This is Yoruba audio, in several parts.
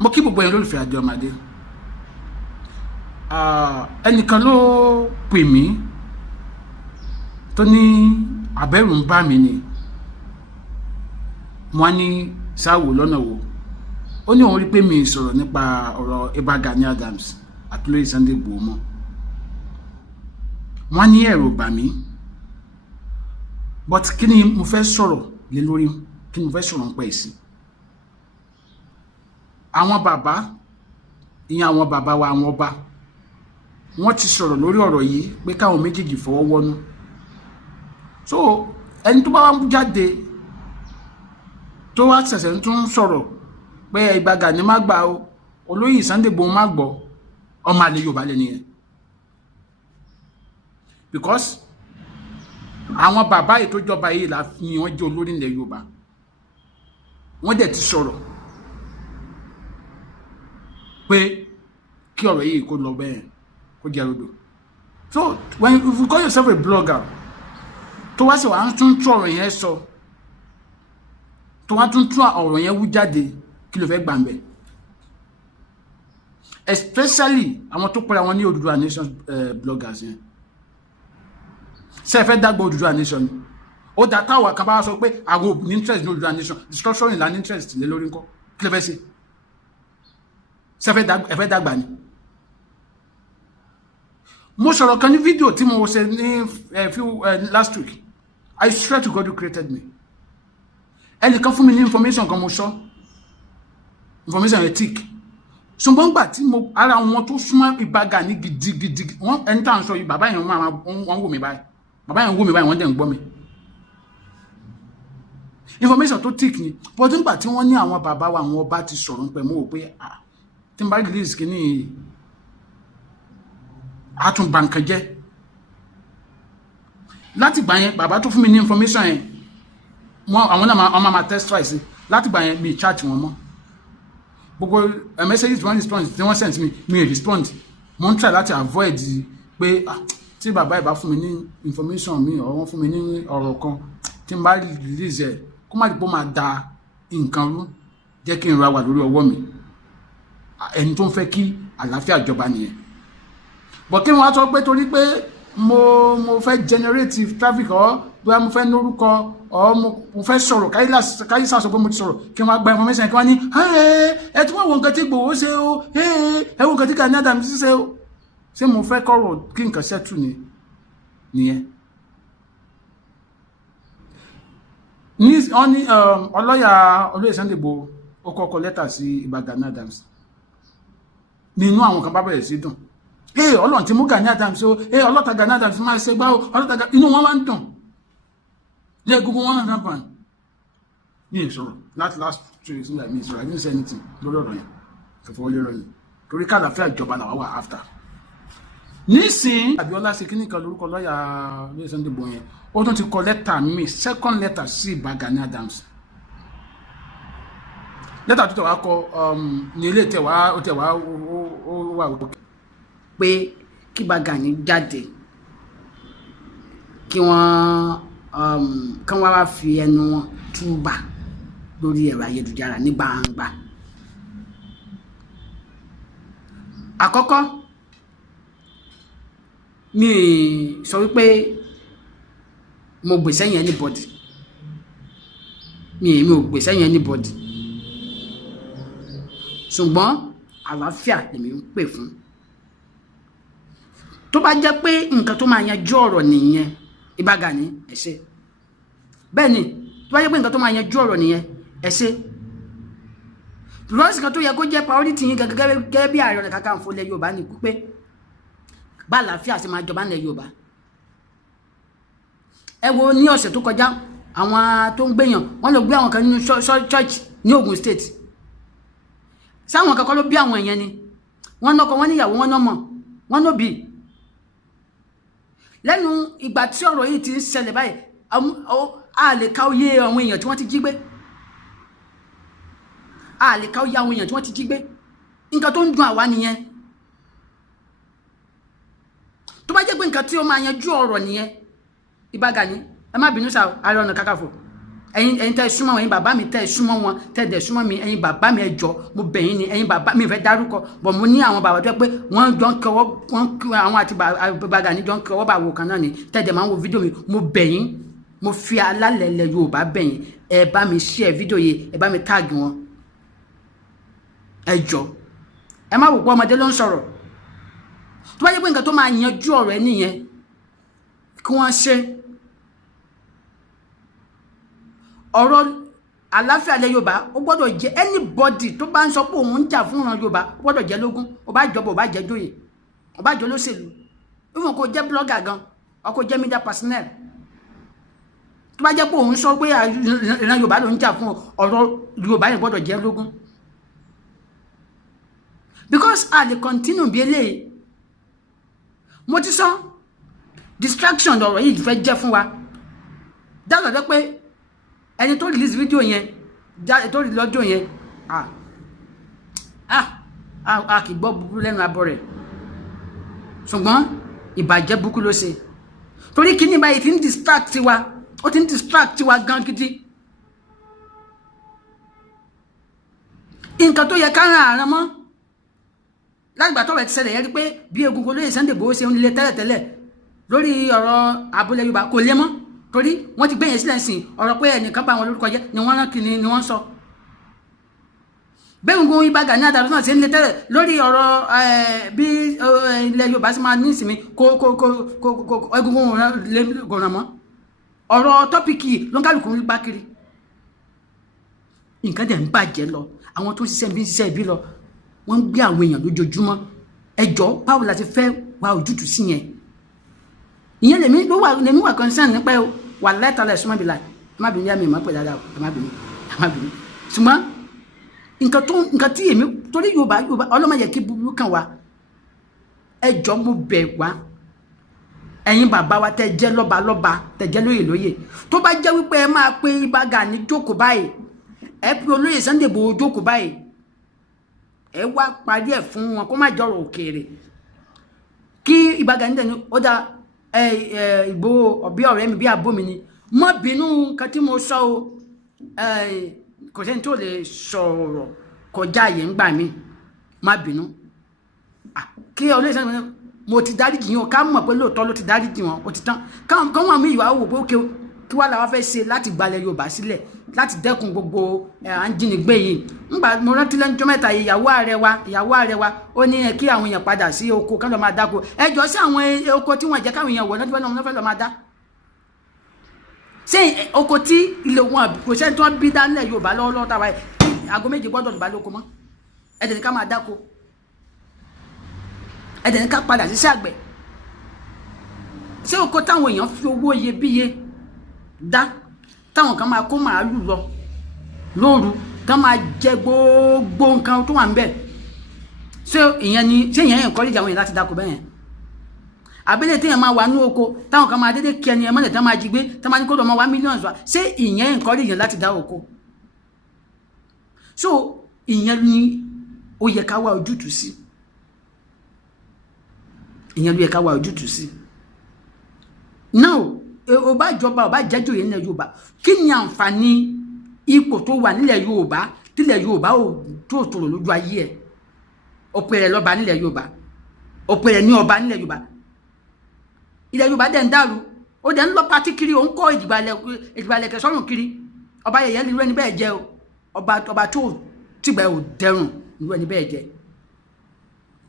mo kí gbogbo yẹn lólùfẹ́ Àjọ Ọmọdé. Ẹnìkan ló pè mí tó ní àbẹ̀rù ń bà mí ni. Wọ́n ní sáwò lọ́nà wo. Ó ní òun rí pé mi sọ̀rọ̀ nípa ọ̀rọ̀ Ìbà Gani Adams àti Olóyè Sunday Igboho mọ́. Wọ́n ní ẹ̀rù bà mí. But kí ni mo fẹ́ sọ̀rọ̀ lé lórí? Kí ni mo fẹ́ sọ̀rọ̀ nípa èsì? Àwọn bàbá, ìyẹn àwọn bàbá wa, àwọn ọba, wọ́n ti sọ̀rọ̀ lórí ọ̀rọ̀ yìí pé káwọn méjèèjì fọwọ́ wọ́nú. So ẹni tó bá wá jáde tó wá ṣẹ̀ṣẹ̀ tún sọ̀rọ̀ pé Ìbà Gani má gbà o, Olóyè Sunday Igboho má gbọ́, ọmọ àlè Yorùbá lẹ́ni yẹn. Because àwọn bàbá yìí tó jọba yìí là ni wọ́n jẹ́ olórí ilẹ̀ Yorùbá. Wọ́n dẹ̀ ti sọ̀rọ̀ pé kí ọ̀rọ̀ yìí kó lọ bẹ́ẹ̀ kó jẹ́ rodò. So if you call yourself a blogger tó wá sí wàá tún tú ọ̀rọ̀ yẹn sọ, tó wá tún tú ọ̀rọ̀ yẹn wú jáde, kí ló fẹ́ gbà ń bẹ̀? Especially àwọn tó pẹ̀lú àwọn ní Odùduwà Nation bloggers yẹn. Ṣé ẹ fẹ́ dàgbà Odùduwà Nation ni? Ó dá táwọn kan bá sọ pé àwọn ò ní interest ní Odùduwà Nation, structuring la ní interest lé lórí ńkọ́, kí ló fẹ́ ṣe? Ṣé ẹ fẹ́ dàgbà ni? Mo sọ̀rọ̀ kan ní fídíò tí mo ṣe ní last week. I swear to God who created me. Ẹnìkan fún mi ní information kan mo sọ, information ethic. Ṣùgbọ́n gbà tí mo ara wọn tó súnmọ́ Ìbà Gani gidigidi, wọ́n ẹni tá à ń sọ yìí, bàbá yẹn wọ́n wò mí báyìí. Bàbá yẹn wò mí báyìí, wọ́n dẹ̀ ń gbọ́ mi. Information tó thick ni. But nígbà tí wọ́n ní àwọn bàbá wa, àwọn ọba ti sọ̀rọ̀ pẹ̀ mọ́ wò pé tí n bá release kìíní àtún bankan jẹ́. Láti gbà yẹn bàbá tó fún mi ní information yẹn, àwọn náà wọ́n máa test try sí. Láti gbà yẹn mi chat wọn mọ́. Gbogbo messages wọ́n respond tí wọ́n send mi respond. Mo ń try láti avoid pé tí bàbá ìbá fún mi ní information mi or wọ́n fún mi ní ọ̀rọ̀ kan tí n bá release ẹ̀ kó má dìbò máa da nǹkan rú, jẹ́ kí n ra wà lórí ọwọ́ mi. Ẹni tó ń fẹ́ kí àlàáfíà jọba nìyẹn. But kí wọ́n á sọ pé torí pé mo fẹ́ generate traffic or bóyá mo fẹ́ lórúkọ or mo fẹ́ sọ̀rọ̀ káyí sá sọ pé mo ti sọ̀rọ̀, kí wọ́n á gba information kí wọ́n ní ẹ tí wọ́n wo nǹkan tí Igboho ṣe o, ẹ wo nǹkan tí Gani Adams ṣe o. Ṣé mo fẹ́ kọ́rọ̀ kí nǹkan settle nìyẹn? Wọ́n ní ọlọ́yà Olóyè Sunday Igboho ó kọ́kọ́ lẹ́tà sí Ìbà Gani Adams. Nínú àwọn kan bá bẹ̀rẹ̀ sí dùn. Ọlọ́run ti mú Gani Adams o, ọlọ́ta Gani Adams máa ṣe gbá o, ọlọ́ta inú wọn máa ń dùn. Lẹ́ gbogbo wọn náà bá ní ìṣòro láti last 2 years nígbà mi ìṣòro, I didn't say anything lórí ọ̀rọ̀ yẹn. Kẹfọ́ lé rọyìn. Torí kàlàfíà ìjọba làwọn wà after. Nísìn Abíọ́lá ṣe kíní kan lórúkọ lọ́yà Olóyè Sunday Igboho yẹn. Ó tún ti kọ lẹ́tà mi, second letter sí Ìbà Gani Adams. Lẹ́tà tó tẹ̀ wá kọ ní ilé ó tẹ̀ wá wà òkè. Pé kí Ìbà Gani jáde, kí wọ́n wá fi ẹnu wọn túbà lórí ẹ̀rọ ayélujára ní gbangba. Àkọ́kọ́, mi sọ wípé mo gbè sẹ́yìn anybody. Mi ò gbè sẹ́yìn anybody. Ṣùgbọ́n àlàáfíà lèmi ń pè fún. Tó bá jẹ́ pé nǹkan tó máa yanjú ọ̀rọ̀ nìyẹn, Ìbà Gani ẹ ṣé. Bẹ́ẹ̀ ni, tó bá jẹ́ pé nǹkan tó máa yanjú ọ̀rọ̀ nìyẹn, ẹ ṣé. Plus kan tó yẹ kó jẹ́ priority yín gẹ́gẹ́ bí Ààrẹ Ọ̀nà Kakanfò ilẹ̀ Yorùbá ni pé bá àlàáfíà ṣe máa jọba ilẹ̀ Yorùbá. Ẹ wo ní ọ̀sẹ̀ tó kọjá, àwọn tó ń gbéyàn wọ́n lọ gbé àwọn kan nínú church ní Ogun State. Sáwọn kankan ló bí àwọn èèyàn ni. Wọ́n nọ́kọ, wọ́n níyàwó, wọ́n nọ́mọ, wọ́n nóbì. Lẹ́nu ìgbà tí ọ̀rọ̀ yìí ti ń ṣẹlẹ̀ báyìí, a lè ka oyè àwọn èèyàn tí wọ́n ti jí gbé. A lè ka oyè àwọn èèyàn tí wọ́n ti jí gbé. Nǹkan tó ń dùn àwa nìyẹn. Tó bá jẹ́ pé nǹkan tí ó máa yanjú ọ̀rọ̀ nìyẹn, Ìbà Gani ẹ má bínú sá Ààrẹ Ọ̀nà Kakanfò, ẹ̀yin tẹ́ súnmọ́ wọn ẹ̀yin bàbá mi tẹ́ súnmọ́ wọn tẹ́ dẹ̀ súnmọ́ mi ẹ̀yin bàbá mi ẹ jọ̀ọ́ mo bẹ̀ yín ni ẹ̀yin bàbá mi fẹ́ dárúkọ bọ̀ mo ní àwọn bàbá tó pé wọ́n jọ ń kọwọ́ àwọn àti bàbá Gani jọ ń kọwọ́ bá wo kan náà ni tẹ́ dẹ̀ máa ń wo fídíò mi mo bẹ̀ yín mo fi alálẹ̀lẹ̀ Yorùbá bẹ̀ yín ẹ bá mi share fídíò yìí ẹ bá mi tag wọn ẹ jọ̀ọ́ ẹ má wò pé ọmọdé ló ń sọ̀rọ̀ tó bá yẹ pé nǹkan tó máa yanjú ọ̀rọ̀ ẹ nìyẹn kí wọ́n ṣe ọ̀rọ̀ àlàáfíà ilẹ̀ Yorùbá ó gbọ́dọ̀ jẹ́ anybody tó bá ń sọ pé òun ń jà fún ìran Yorùbá ó gbọ́dọ̀ jẹ́ lógún ó bá jọba ó bá jẹ́ jóyè ó bá jọ lóṣèlú even kó jẹ́ blogger gan ó kó jẹ́ media personnel tó bá jẹ́ pé òun sọ pé ìran Yorùbá ló ń jà fún ọ̀rọ̀ Yorùbá yẹn gbọ́dọ̀ jẹ́ lógún because a lè continue bí eléyìí mo ti sọ distraction lọ̀rọ̀ yìí fẹ́ jẹ́ fún wa dáàbò dé pé ẹni tó release video yẹn tó rí lọ́jọ́ yẹn a kì í gbọ́ búburú lẹ́nu abọ́ rẹ̀ ṣùgbọ́n ìbàjẹ́ burúkú ló ṣe torí kíní báyìí ti ń distract wa ó ti ń distract wa gan gidi nǹkan tó yẹ ká ràn àrán mọ́ lágbà tó rẹ̀ ti ṣẹlẹ̀ yẹn rí pé bí egungun olóyè Sunday Igboho ṣe ń lé tẹ́lẹ̀tẹ́lẹ̀ lórí ọ̀rọ̀ abúlé Yorùbá kò lé mọ́ torí wọ́n ti gbé yẹn sílẹ̀ sìn ọ̀rọ̀ pé ẹnìkan bá wọn lórúkọ jẹ́ ni wọ́n rán kìíní ni wọ́n sọ bẹ́ẹ̀ gbogbo ibà Gani Adams náà ṣe ń lé tẹ́lẹ̀ lórí ọ̀rọ̀ bí ilẹ̀ Yorùbá sì máa ní ìsinmi kó egungun lè gòràn mọ́ ọ̀rọ̀ tọ́pìkì ló ń kálukú ń bá kiri nǹkan dẹ̀ ń bàjẹ́ lọ àwọn tó ń ṣiṣẹ́ bí ń ṣiṣẹ́ ibi lọ wọ́n ń gbé àwọn èèyàn lójoojúmọ́ ẹjọ́ báwo la ti fẹ́ wá ojútùú sí yẹn ìyẹn lèmi wà concern nípa wà lẹ́tàlẹ̀ súnmọ́ bí láì má bínú yá mi má pè dáadáa ẹ má bínú ṣùgbọ́n nǹkan tí èmi torí Yorùbá ọlọ́mọ yẹ kí búburú kàn wá ẹjọ́ mo bẹ̀ wá ẹ̀yin bàbá wa tẹ́ jẹ́ lọ́ba tẹ́ jẹ́ lóyè tó bá jẹ́ wípé ẹ máa pe Ìbà Gani jókòó báyìí ẹ pe olóyè Sunday Igboho jókòó báyìí ẹ wá parí ẹ̀ fún wọn kó má jọrọ òkèèrè kí Ìbà Gani dẹ̀ ní ó dáa Igboho ọ̀bí ọ̀rẹ́ mi bí àbó mi ni má bínú nǹkan tí mo sọ o kò sẹ́ni tó lè sọ̀rọ̀ kọjá yẹn gbà mí má bínú kí olóyè Sunday Igboho mo ti dáríjì yín o ká mọ̀ pé lóòótọ́ ló ti dáríjì wọn ó ti tán káwọn wọn mi ìwà wò pé ókè kí wàá làwọn fẹ́ ṣe láti gbalẹ̀ Yorùbá sílẹ̀ láti dẹ́kun gbogbo àǹjínigbé yìí ńgbà mo rántí lẹ́jọ́ mẹ́ta ìyàwó ààrẹ wa ó ní kí àwọn èèyàn padà sí oko kán lọ́ọ́ máa dáko ẹjọ́ sí àwọn oko tí wọ́n jẹ́ káwọn èèyàn wọ̀ náà fẹ́ lọ́ọ́ máa dá ṣé oko tí ilé wọn kò sẹ́ni tí wọ́n bí dálẹ̀ Yorùbá lọ́wọ́lọ́wọ́ táwa aago méje gbọ́dọ̀ lùbá lóko mọ́ ẹ̀dẹ̀ ní ká máa dáko ẹ̀dẹ̀ ní ká padà sí àgbẹ̀ ṣé oko táwọn èèyàn fi owó iyebíye dá táwọn kan máa kó màálù lọ lóru tán máa jẹ gbogbo nǹkan tó wà ń bẹ̀ ṣé ìyẹn encourage àwọn èèyàn láti dáko bẹ́yẹn àbílẹ̀ téèyàn máa wà ní oko táwọn kan máa dédé kí ẹni ẹmọ́lẹ̀ tán máa jí gbé tán máa ní kó lọ máa wá millions wa ṣé ìyẹn encourage èèyàn láti dá oko so ìyẹn ni ó yẹ ká wá ojútùú sí now ó bá jọba ó bá jẹ́jọ́ yẹn nílẹ̀ Yorùbá kí ni àǹfààní ipò tó wà nílẹ̀ Yorùbá tílẹ̀ Yorùbá ò tó tòrò lójú ayé ẹ̀ ọ̀pẹ̀rẹ̀ lọ́ba nílẹ̀ Yorùbá ọ̀pẹ̀rẹ̀ ní ọba nílẹ̀ Yorùbá ilẹ̀ Yorùbá dẹ̀ ń dàrú ó dẹ̀ ń lọ pátí kiri ó ń kọ́ ìdìbàlẹ̀ kẹsọ́rùn kiri ọba yẹ̀yẹ́ ní irú ẹni bẹ́ẹ̀ jẹ́ ọba tó tìgbà ò dẹrùn irú ẹni bẹ́ẹ̀ jẹ́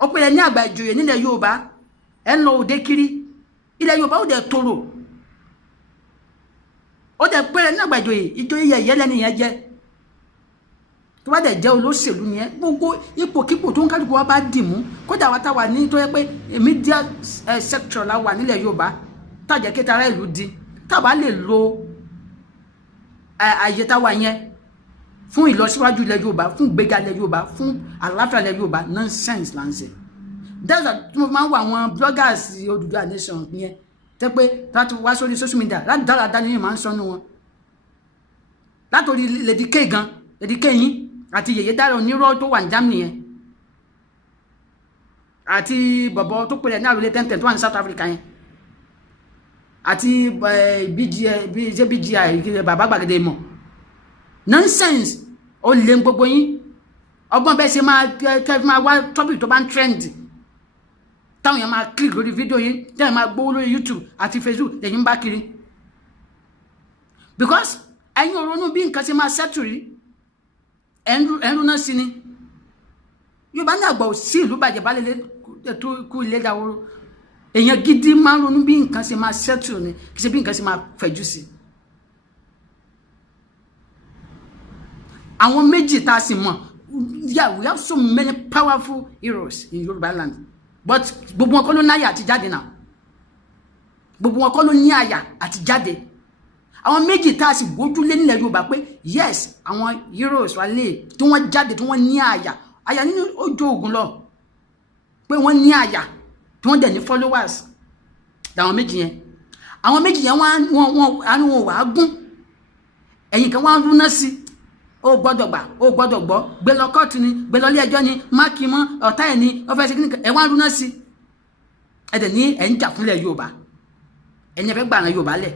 ọ̀pẹ̀rẹ̀ ní àgbà ìjòyè nílẹ̀ Yorùbá ẹ̀ ń lọ òde kiri ilẹ̀ Yorùbá ó dẹ̀ tòrò ó dẹ̀ pẹ́rẹ́ ní àgbà ìjòyè yẹ̀yẹ́ lẹ́ni yẹn jẹ́ tó bá dẹ̀ jẹ́ olóṣèlú yẹn gbogbo ipòkípò tó ń kálukú wa bá dì mú kódà wa táwa ní tó yẹ pé media sector la wà nílẹ̀ Yorùbá tàjẹ́ kí tara ìlú di táwa lè lo àyè táwa yẹn fún ìlọsíwájú ilẹ̀ Yorùbá fún ìgbéga ilẹ̀ Yorùbá fún àlàáfíà ilẹ̀ Yorùbá nonsense là ń ṣe that's why tí mo máa ń wo àwọn bloggers Odùduwà nation yẹn tẹ́ pé láti wá sórí social media láti dáradára ní ìmọ̀ ń sọnù wọn látòrí Lady K gan Lady K yín àti Yèyé Dára onírọ́ tó wà ní Germany yẹn àti bọ̀bọ̀ tó pèlè ní àròlé 1010 tó wà ní South Africa yẹn àti BGI bàbá gbàgede mọ̀ nonsense ó lè gbogbo yín ọgbọ́n bẹ́ẹ̀ ṣe máa wá topic tó bá ń trend táwọn èèyàn máa click lórí fídíò yín táwọn máa gbówó lórí YouTube àti Facebook lẹ́yìn bá kiri because ẹ̀yin ò ronú bí nǹkan ṣe máa settle rí ẹ̀rú náà sí ni Yorùbá ní àgbà ò sí ìlú bàjẹ́ bá lélẹ̀ tó kú ilé dáwọ́rọ́ èèyàn gidi máa ń ronú bí nǹkan ṣe máa settle ni kì í ṣe bí nǹkan ṣe máa fẹ̀jú sí. àwọn méjì tá a sì mọ̀ yeah we have so many powerful heroes in Yorùbá land but gbogbo wọn kọ́ ló ní àyà àti jáde náà gbogbo wọn kọ́ ló ní àyà àti jáde àwọn méjì tá a sì gbójúlé nílẹ̀ Yorùbá pé yes àwọn heroes wà lè tí wọ́n jáde tí wọ́n ní àyà nínú ojú ogun lọ pé wọ́n ní àyà tí wọ́n dẹ̀ ní followers làwọn méjì yẹn àwọn méjì yẹn wọ́n wà á gún ẹ̀yìn kan wọ́n rúná sí ó gbọ́dọ̀ gbà ó gbọ́dọ̀ gbọ́ gbé lọ kóòtù ni gbé lọ ilé ẹjọ́ ni máàkì mọ́ ọ̀tá ẹ̀ ni ó fẹ́ ṣe kíni ẹ̀ wọ́n rúná sí ẹ̀ dẹ̀ ní ẹ̀ ń jà fúnlẹ̀ Yorùbá ẹ̀yin fẹ́ gbà ràn Yorùbá lẹ̀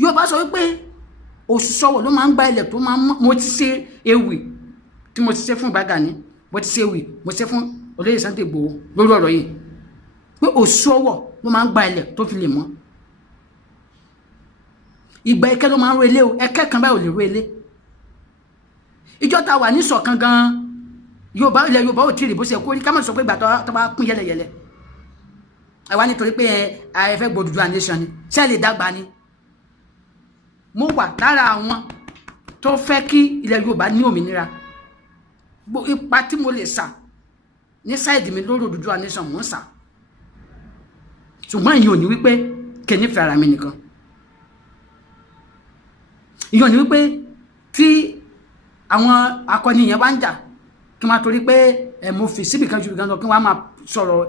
Yorùbá sọ wípé òṣùṣọ́wọ̀ ló máa ń gba ilẹ̀ tó máa ń mo ti ṣe ewì tí mo ti ṣe fún Gani mo ti ṣe ewì mo ṣe fún olóyè Sunday Igboho lórí ọ̀rọ̀ yìí pé òṣùṣọ́wọ̀ ló máa ń gba ilẹ̀ tó fi lè mọ́ ìgbà ẹ̀kẹ́ ló máa ń ro ilé o ẹ̀kẹ́ kan báyìí ò lè ro ilé ìjọ ta wà ní ṣọ̀kan gan Yorùbá ilẹ̀ Yorùbá ò tí ì rí bó ṣe kó rí ká má sọ pé ìgbà tó bá pín yẹlẹyẹlẹ ẹ wá nítorí pé ẹ fẹ́ gbòdùdù nation ni ṣé ẹ lè dàgbà ni mo wà lára àwọn tó fẹ́ kí ilẹ̀ Yorùbá ní òmìnira ipa tí mo lè sà ní sáìdì mi lórí Odùduwà nation mò ń sà ṣùgbọ́n ìyẹn ò ní wípé kẹ́ni fẹ́ ara mi nìkan ìyẹn ò ní wípé tí àwọn akọni yẹn bá ń jà kí wọ́n torí pé mo fi síbì kan ju ìkan lọ kí wọ́n máa sọ̀rọ̀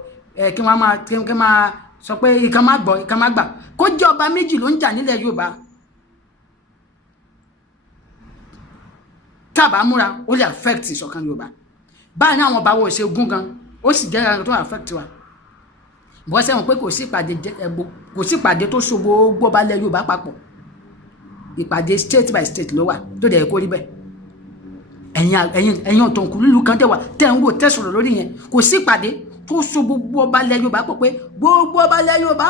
kí wọ́n máa sọ pé ìkan má gbọ́ ìkan má gbà kó jẹ́ ọba méjì ló ń jà nílẹ̀ Yorùbá tábà múra ó lè affect ìṣọ̀kan Yorùbá báyìí ní àwọn ọba wo ṣe gún gan ó sì jẹ́ ẹran tó affect wa bọ́ sẹ́wọ̀n pé kò sí ìpàdé tó so gbogbo ọba ilẹ̀ Yorùbá papọ̀ ìpàdé state by state ló wà tó dẹ̀ kó rí bẹ́ẹ̀ ẹ̀yin ọ̀tọ̀nkù lílu kan tẹ̀ wà tẹ̀ ń wò tẹ̀ sọ̀rọ̀ lórí yẹn kò sí ìpàdé tó so gbogbo ọba ilẹ̀ Yorùbá pọ̀ pé gbogbo ọba ilẹ̀ Yorùbá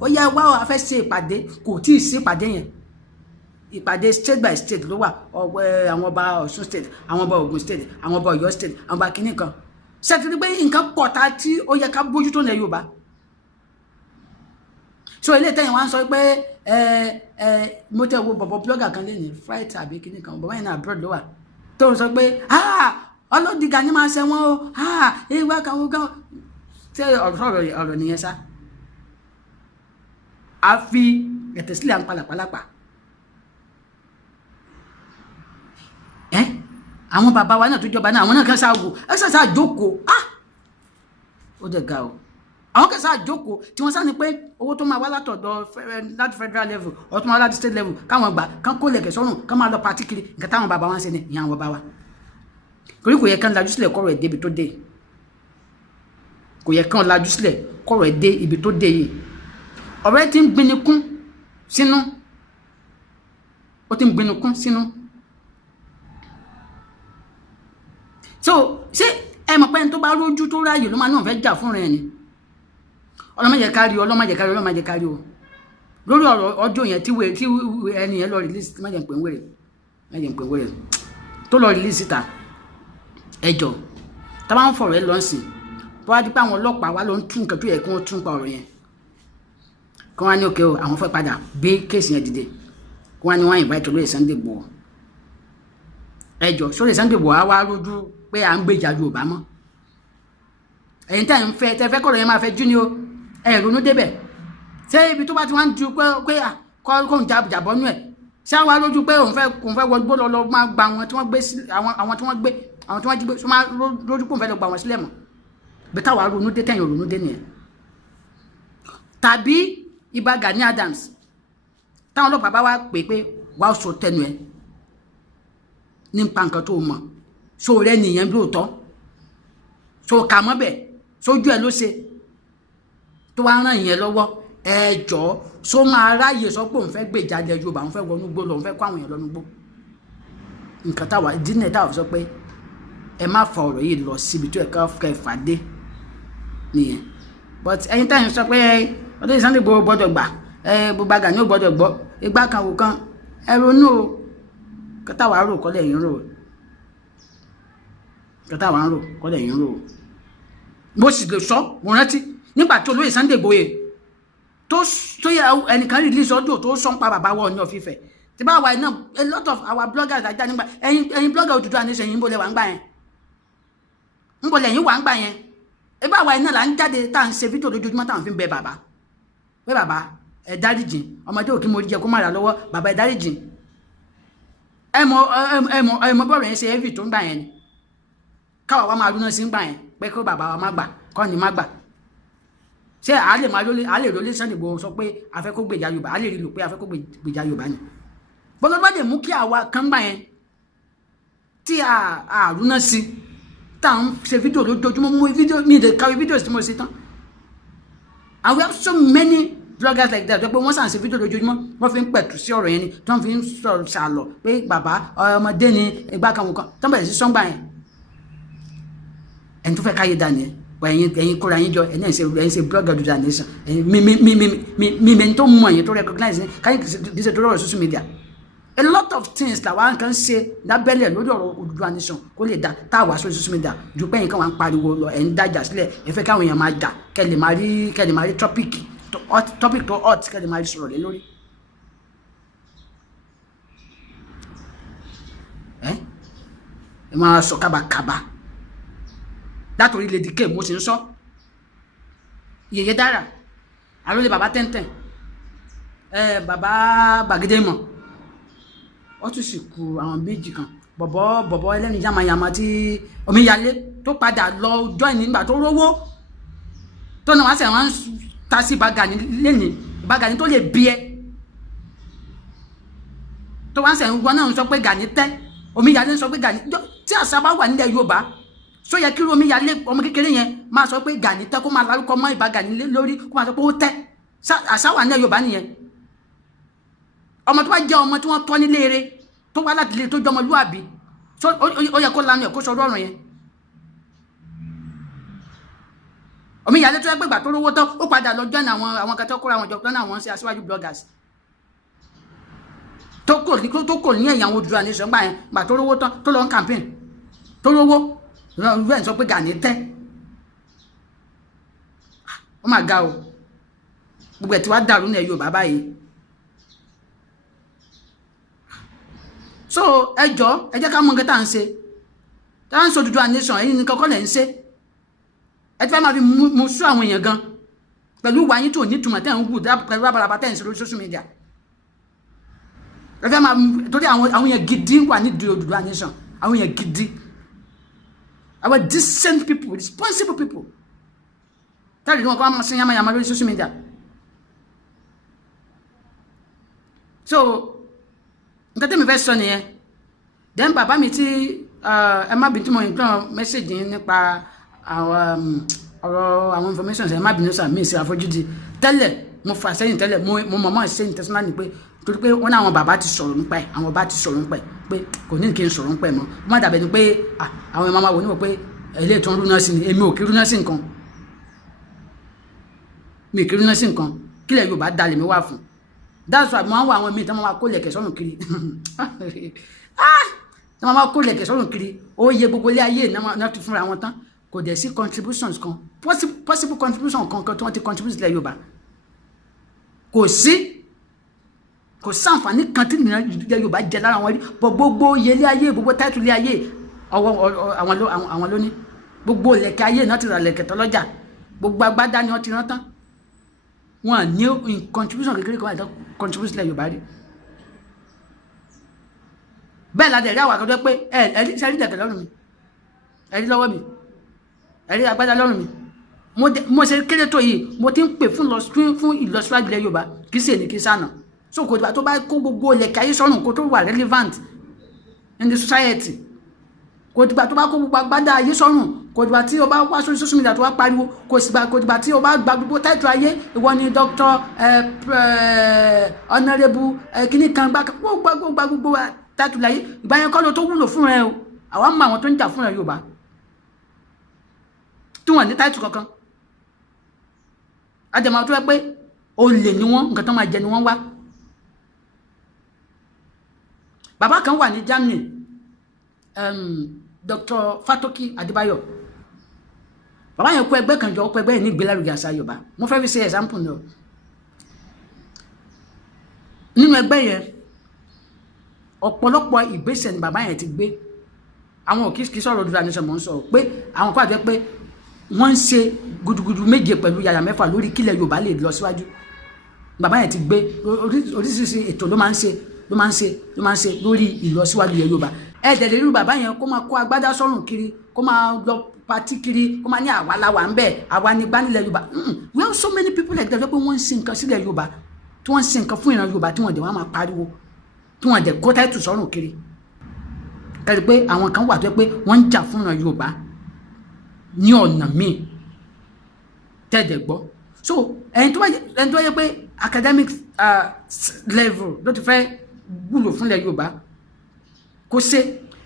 ó yẹ wá a fẹ́ ṣe ìpàdé kò tí ì sí ìpàdé yẹn ìpàdé state by state ló wà àwọn ọba Ọ̀ṣun state àwọn ọba Ògùn state àwọn ọba Ọ̀yọ́ state àwọn ọba kìnnì kan ṣètìlí pé nǹkan pọ̀ ta tí ó yẹ ká bójútó ilẹ̀ Yorùbá so ilé ìtẹ̀yìn wa ń sọ pé mo tẹ̀ wo bọ̀bọ̀ blogger kan lẹ́nu fright àbí kìnnì kan bọ̀bọ̀ yẹn náà abroad ló wà tó ń sọ pé ọlọ́dì Gani máa ṣe wọ́n o ìwé kan wọ́n gan ṣé ọ̀rọ̀ nìyẹn sá a fi ẹ̀tẹ̀ sílẹ̀ à ń palàpalàpà àwọn bàbá wa náà tó jọba náà àwọn náà kan ṣáàgò ẹ̀ṣẹ̀ ṣáà jókòó ó dẹ̀ ga o àwọn kan ṣáà jókòó tí wọ́n sá ni pé owó tó máa wá látọ̀dọ̀ láti federal level or tó máa wá láti state level káwọn gbà kán kó lẹ̀kẹ̀ sọ́rùn kán máa lọ pàtí kiri nǹkan táwọn bàbá wa ń ṣe ni ìyá àwọn bàbá wa torí kò yẹ kán lajú sílẹ̀ kọ́rọ̀ ẹ̀ dé ibi tó dé kò yẹ kán lajú sílẹ̀ kọ́rọ̀ ẹ̀ dé ibi tó dé yìí ọ̀rẹ́ ti ń gbinikún sínú ó ti ń gbinikún sínú so ṣé ẹ mọ̀ pé ẹni tó bá rójú tó ráyè ló máa náà fẹ́ jà fún rẹ̀ ni ọlọ́mọdé kárí o lórí ọ̀rọ̀ ọjọ́ yẹn tí ẹni yẹn lọ release má jẹ́ ń pè ń wèrè tó lọ release síta ẹjọ́ tá bá ń fọ̀rọ̀ ẹ lọ́sìn tó wá di pé àwọn ọlọ́pàá wa ló ń tún nǹkan tó yẹ kí wọ́n tún pa ọ̀rọ̀ yẹn kí wọ́n á ní òkè o àwọn fẹ́ padà gbé kéèsì yẹn dìde kí wọ́n á ní wọ́n invite olóyè Sunday Igboho ẹjọ́ sórí Sunday Igboho á wá rójú pé à ń gbèjà Yorùbá mọ́ ẹ̀yin tẹ́ ń fẹ́ tẹ́ fẹ́ kọ́rọ̀ yẹn máa fẹ́ jú ni o ẹ̀ ronú débẹ̀ ṣé ibi tó bá ti wá ń ju pé kó ń jàbọ̀ nú ẹ̀ ṣé wá lójú pé òun fẹ́ wọgbó lọ máa gba àwọn tí wọ́n gbé àwọn tí wọ́n jí gbé ṣó máa lójú pé òun fẹ́ lọ gba wọn sílẹ̀ mọ́ bí táwa ronú dé tẹ̀yìn ronú dé nìyẹn tàbí ibà Gani Adams táwọn ọlọ́pàá bá wá pè pé wàá sọ tẹnu ẹ nípa nǹkan tó mọ̀ so rẹ nìyẹn lóòótọ́ so kà mọ́ bẹ̀ sójú ẹ ló ṣe tó wá ràn yẹn lọ́wọ́ ẹjọ́ só máa ráyè sọ pé òun fẹ́ gbé ìjà ilẹ̀ Yorùbá òun fẹ́ wọnú gbó lọ òun fẹ́ kó àwọn èèyàn lọ́nu gbó nǹkan táwa ìdílé táwa sọ pé ẹ má fa ọ̀rọ̀ yìí lọ síbi tó ẹ̀ka fàdé nìyẹn but ẹ̀yin táyìn sọ pé ọdún Sunday Igboho gbọ́dọ̀ gbà gbogbo Gani ò gbọ́dọ̀ gbọ́ igbá kan wò kan ẹ ronú o kátàwá rò kọ́lẹ̀ yín rò kátàwá rò kọ́lẹ̀ yín rò bó sì lè sọ mo rántí nígbà tí olóyè Sunday Igboho tó yẹ ẹnìkan release audio tó sọ ń pa bàbá wọn ní ọ̀fífẹ́ tí bá wà iná a lot of our bloggers àjà nígbà ẹ̀yin blogger Odùduwà nation yìí ń bolẹ̀ wà ń gbà yẹn ń bolẹ̀ yín wà ń gbà yẹn ẹ bá wà iná là ń jáde tá à ń ṣe fídíò lójoojúmọ́ táwọn fi ń bẹ bàbá pé bàbá ẹ dáríjìn ọmọdé òkè mo jẹ kó má rà lọ́wọ́ bàbá ẹ dáríjìn ẹ mọ bọ́ọ̀rọ̀ yẹn ṣe heavy tó ń gbà yẹn ni káwa wa máa rúná sí ń gbà yẹn pé kó bàbá wa má gbà kọ́ ni má gbà ṣé àlè rólé Sunday Igboho sọ pé a fẹ́ kó gbèjà Yorùbá àlè rí lò pé a fẹ́ kó gbèjà Yorùbá ni bọ́lá bá dẹ̀ mú kí àwa kan gbà yẹn tí a rúná sí tá à ń ṣe fídíò lójoojúmọ́ mú fídíò ní ìdè káwé fídíò tí mo ṣe tán and we have so many bloggers like that pé wọ́n sàn ṣe fídíò lójoojúmọ́ wọ́n fi ń pẹ̀tù sí ọ̀rọ̀ yẹn ni tí wọ́n fi ń sọ̀rọ̀ ṣàlọ̀ pé bàbá ọmọdé ni ìgbà kan kan tó ń bẹ̀rẹ̀ sí sọ́ngbà yẹn ẹni tó fẹ́ káyé dà nìyẹn ẹ̀yin kóra yín jọ ẹ̀yin ṣe blogger Odùduwà nation mímẹ́ tó mọ̀ ẹ̀yin tó recognize ní káyé kìí ṣe tó rọrọ̀ social media a lot of things làwọn kan ṣe lábẹ́lẹ̀ lórí ọ̀rọ̀ Odùduwà nation kó lè da táwa sórí social media ju pé ẹ̀yin kan wà ń pariwo lọ ẹ̀ ń dájà sílẹ̀ ẹ fẹ́ káwọn èèyàn máa jà kẹ́ lè máa rí topic tó hot kẹ́ lè máa rí sọ̀rọ̀ lé lórí. ẹ máa sọ kábàkábà látòrí lè dìkẹ́ mo sì ń sọ yèyé dára àrólé bàbá tẹ́ntẹ́n bàbá gbàgede mọ̀ ó tún sì kù àwọn méjì kan bọ̀bọ̀ ẹlẹ́ni yamayama tí omíyalé tó padà lọ join nígbà tó rówó tó náà wá sẹ̀ wọ́n ń ta sí Gani lẹ́nìí Gani tó lè bí ẹ tó wá sẹ̀ wọ́n náà ń sọ pé Gani tẹ́ omíyalé ń sọ pé Gani tí àṣà bá wà nílẹ̀ Yorùbá sọ yẹ kí omíyalé ọmọ kékeré yẹn máa sọ pé Gani tẹ́ kó máa larúkọ mọ́ Gani lórí kó máa sọ pé ó tẹ́ àṣà wà nílẹ̀ Yorùbá nìyẹn ọmọ tó bá jẹ́ ọmọ tí wọ́n tọ́ nílé eré tó wá láti lè tó jọmọ lúàbí ó yẹ kó lanu ẹ̀ kó sọ ọ̀rọ̀ yẹn omíyalé tó yẹ pé ìgbà tó rówó tán ó padà lọ jọ́nà àwọn kẹtọ́ kóra àwọn jọ̀pọ̀ náà wọ́n ṣe aṣíwájú bloggers tó kò ní ẹ̀yàn àwọn Odùduwà nation gbà yẹn gbà tó rówó tán tó lọ ń campaign tó rówó rẹ̀ ń sọ pé Gani tẹ́ ó mà ga o gbogbo ẹ̀ tí wàá dàrú ní Yorùbá báyìí so ẹjọ́ ẹ jẹ́ ká mọ̀ nǹkan tá à ń ṣe tá à ń sọ Odùduwà nation ẹ̀yin nìkan kọ́ lẹ̀ ń ṣe ẹ ti fẹ́ máa fi mú sú àwọn èèyàn gan pẹ̀lú ìwà yín tó ní ìtumọ̀ tẹ́ ń wù pẹ̀lú rábàràbà tẹ́ ń ṣe lórí social media ẹ fẹ́ máa torí àwọn èèyàn gidi wà nídìí Odùduwà nation àwọn èèyàn gidi our decent people responsible people tẹ́lẹ̀ ní wọn kọ́ máa ṣe yamayama lórí social media so nǹkan tí mi fẹ́ sọ nìyẹn then bàbá mi tí ẹ má bínú tí mo nǹkan mẹ́sẹ̀gì nípa ọ̀rọ̀ àwọn information ẹ má bínú sà mí sí àfojúdi tẹ́lẹ̀ mo fà sẹ́yìn tẹ́lẹ̀ mo mọ̀mọ́ ṣe intentionally pé torí pé wọ́n ní àwọn bàbá ti sọ̀rọ̀ nípa ẹ̀ àwọn bàbá ti sọ̀rọ̀ nípa ẹ̀ pé kò ní kí n sọ̀rọ̀ nípa ẹ̀ mọ́ wọ́n má dàbẹ̀ ni pé àwọn ẹ̀mọ́ máa wò níwò pé ilé tó ń rúná sí ni èmi ò kí rúná sí nǹkan mi ò kí rúná sí nǹkan kílẹ̀ Yorùbá dalẹ̀ mi wà fún that's why mo máa ń wọ àwọn míì tí wọ́n máa kó lẹ̀kẹ̀ sọ́run kiri tí wọ́n máa kó lẹ̀kẹ̀ sọ́run kiri ó yẹ gbogbo ilé ayé náà ti fúnra wọn tán kò dẹ̀ sí contributions kan possible contribution kan tí wọ́n ti contribute sílẹ̀ Yorùbá kò sí àǹfààní kan tí ilẹ̀ Yorùbá jẹ lára wọn rí gbogbo iye ilé ayé gbogbo táìtù ilé ayé ọwọ́ àwọn lóní gbogbo lẹ̀kẹ̀ ayé náà ti rà lẹ̀kẹ̀ tọ́lọ́jà gbogbo agbádá ni wọ́n ti rán tán wọn ní contribution kékeré kan àìtọ́ contribution sílẹ̀ Yorùbá rí bẹ́ẹ̀ la dẹ̀ rí àwọn akọ́jọ́ pé ẹ̀rí sẹ́rí lẹ̀kẹ̀ lọ́rùn mi ẹ̀rí lọ́wọ́ mi ẹ̀rí agbádá lọ́rùn mi mo ṣe kéré tó yìí mo ti ń pè fún ìlọsíwájú ilẹ̀ Yorùbá kì í ṣe ní kí sànà so kò dìgbà tó bá kó gbogbo lẹ̀kẹ̀ ayé sọ́run kó tó wà relevant in the society kò dìgbà tó bá kó gbogbo agbádá ayé sọ́run kò dìgbà tí o bá wá sórí social media tó wá pariwo kò dìgbà tí o bá gba gbogbo táìtù ayé ìwọ ni dr honorable kìnnì kan gba gbogbo táìtù láyé ìgbà yẹn kọ́ ló tó wúlò fún rẹ o àwọn mọ àwọn tó ń jà fún rẹ Yorùbá tí wọ́n ní táìtù kankan àjẹmọ́ tó yẹ pé olè ni wọ́n nǹkan tó máa jẹ ni wọ́n wá. Bàbá kan wà ní Germany Dr. Fatoki Adébáyọ̀ bàbá yẹn kó ẹgbẹ́ kan jọ kó ẹgbẹ́ yẹn ní ìgbélárugẹ àṣà Yorùbá mo fẹ́ fi ṣe example náà nínú ẹgbẹ́ yẹn ọ̀pọ̀lọpọ̀ ìgbésẹ̀ ni bàbá yẹn ti gbé àwọn òkìkí sọ̀rọ̀ Oòduà nation mọ̀ ń sọ̀rọ̀ pé àwọn kó àjẹ́ pé wọ́n ń ṣe gudugudu méje pẹ̀lú yàyà mẹ́fà lórí kílẹ̀ Yorùbá lè lọ síwájú bàbá yẹn ti gbé oríṣiríṣi ètò ló máa ń ṣe lórí ìlọsíwájú ilẹ̀ Yorùbá ẹ̀ẹ́dẹ̀ lè rí bàbá yẹn kó máa kó agbádá sọ́rùn kiri kó máa lọ pati kiri kó máa ní àwa láwa ń bẹ̀ àwa ní gbánilẹ̀ Yorùbá we have so many people like that pé wọ́n ń ṣe nǹkan sílẹ̀ Yorùbá tí wọ́n ń ṣe nǹkan fún ìran Yorùbá tí wọ́n dẹ̀ wọ́n máa pariwo tí wọ́n dẹ̀ kó táìtù sọ́rùn kiri kẹ́rì pé àwọn kan wà tó pé wọ́n ń jà fún ìran Yorùbá ní ọ̀nà míì tẹ́ẹ̀dẹ̀ gbọ́ so ẹni tó yẹ pé academic level ló ti fẹ́ wúlò fúnlẹ̀ Yorùbá kó ṣe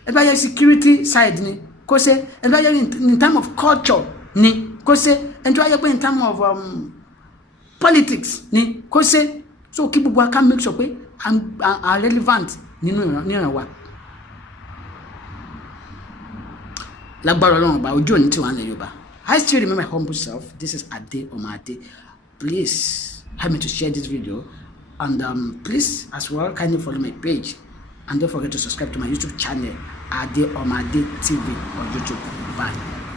ẹni tó yẹ security side ni kó ṣe ẹni tó yẹ in terms of culture ni kó ṣe ẹni tó yẹ pé in terms of politics ni kó ṣe so kí gbogbo aká make sure pé are relevant nínú ìran wa lágbára Ọlọ́run ọba ojú òní tí wọ́n á lè Yorùbá. I still remember my humble self. This is Ade Omade. Please help me to share this video and please as well kindly follow my page and don't forget to subscribe to my YouTube channel Ade Omade TV on YouTube. Bye.